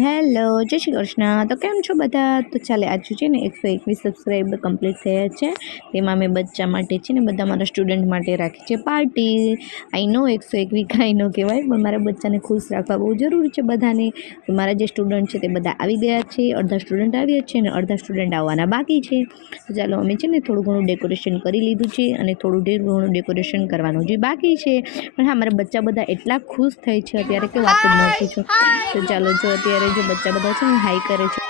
Hello જય શ્રી કૃષ્ણ. તો કેમ છો બધા? તો ચાલે આજે છે ને એકસો એકવીસ સબસ્ક્રાઈબર કમ્પ્લીટ થયા છે. તેમાં મેં બચ્ચા માટે છે ને બધા મારા સ્ટુડન્ટ માટે રાખી છે પાર્ટી આઈ નો એકસો એકવી કાંઈ નો કહેવાય પણ મારા બચ્ચાને ખુશ રાખવા બહુ જરૂરી છે બધાને. મારા જે સ્ટુડન્ટ છે તે બધા આવી ગયા છે અડધા સ્ટુડન્ટ આવ્યા છે અને અડધા સ્ટુડન્ટ આવવાના બાકી છે. તો ચાલો અમે છે ને થોડું ઘણું ડેકોરેશન કરી લીધું છે અને થોડું ઢેર ઘણું ડેકોરેશન કરવાનું જે બાકી છે. પણ હા મારા બચ્ચા બધા એટલા ખુશ થાય છે અત્યારે કે વાત જ ન પૂછો તો ચાલો જો અત્યારે જો બચ્ચા બધા છે ને હાઈ કરે છે.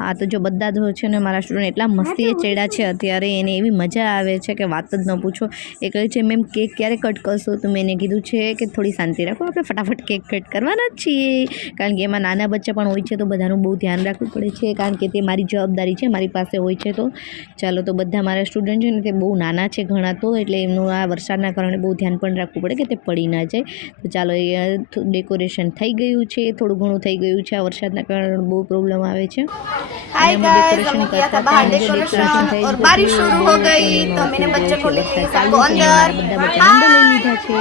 હા તો જો બધા જ છે ને મારા સ્ટુડન્ટ એટલા મસ્તીએ ચડ્યા છે અત્યારે એને એવી મજા આવે છે કે વાત જ ન પૂછો. એ કહે છે મેમ કેક ક્યારે કટ કરશો? તો મેં એને કીધું છે કે થોડી શાંતિ રાખો આપણે ફટાફટ કેક કટ કરવાના જ છીએ. કારણ કે એમાં નાના બચ્ચા પણ હોય છે તો બધાનું બહુ ધ્યાન રાખવું પડે છે. કારણ કે તે મારી જવાબદારી છે મારી પાસે હોય છે તો. ચાલો તો બધા મારા સ્ટુડન્ટ છે ને તે બહુ નાના છે ઘણા તો એટલે એમનું આ વરસાદના કારણે બહુ ધ્યાન પણ રાખવું પડે કે તે પડી ના જાય. તો ચાલો એ ડેકોરેશન થઈ ગયું છે થોડું ઘણું થઈ ગયું છે આ વરસાદના કારણે બહુ પ્રોબ્લેમ આવે છે. हाय અને गाइस decoration हम किया था करता बाहर था, मुझे decoration डेकोरेशन था, और इसको बारिश पूरा शुरू हो बहुत गई ही तो मैंने बहुत बच्चे ही को ले अच्छा लिया लगता है। सबको चालू से अंदर हमारा બધા બચ્ચાને અંદર લઈ લીધા છે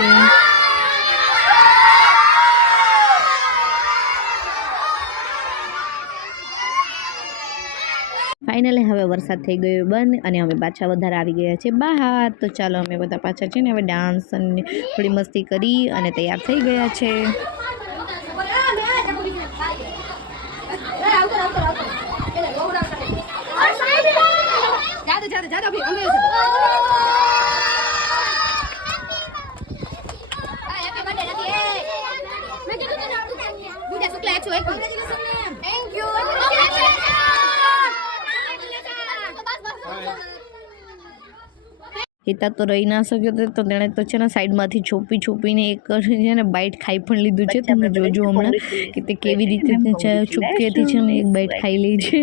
ફાઇનલી હવે વરસાદ થઈ ગયો બંધ અને અમે પાછા વધારે આવી ગયા છે બહાર તો ચાલો અમે બધા પાછા છે ને હવે ડાન્સ અને થોડી મસ્તી કરી અને તૈયાર થઈ ગયા છે થેન્ક યુ હિતા તો રહી ના શક્યો તો તો તેણે તો છે ને સાઈડમાંથી છોપી છોપીને એક છે ને બાઈટ ખાઈ પણ લીધું છે. તમે જોજો હમણાં કે તે કેવી રીતે છુપકેથી છે? ને એક બાઈટ ખાઈ લે છે.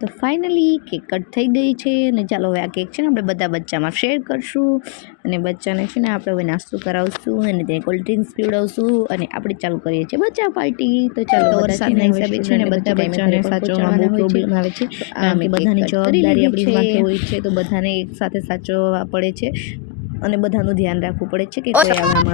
તો ફાઇનલી કેક કટ થઈ ગઈ છે અને ચાલો હવે આ કેક છે ને આપણે બધા બચ્ચામાં શેર કરશું. અને બચ્ચાને છે ને આપણે હવે નાસ્તો કરાવશું અને તેને કોલ્ડ ડ્રિંક્સ પીવડાવશું અને આપણે ચાલુ કરીએ છીએ બચ્ચા પાર્ટી તો ચાલો વરસાદના હિસાબે છે ને બધા બચ્ચાને સાચવવામાં બહુ પ્રોબ્લેમ આવે છે. કારણ કે બધાની જવાબદારી આપણી માથે હોય છે તો બધાને એક સાથે સાચવવા પડે છે. અને બધાનું ધ્યાન રાખવું પડે છે કે આવામાં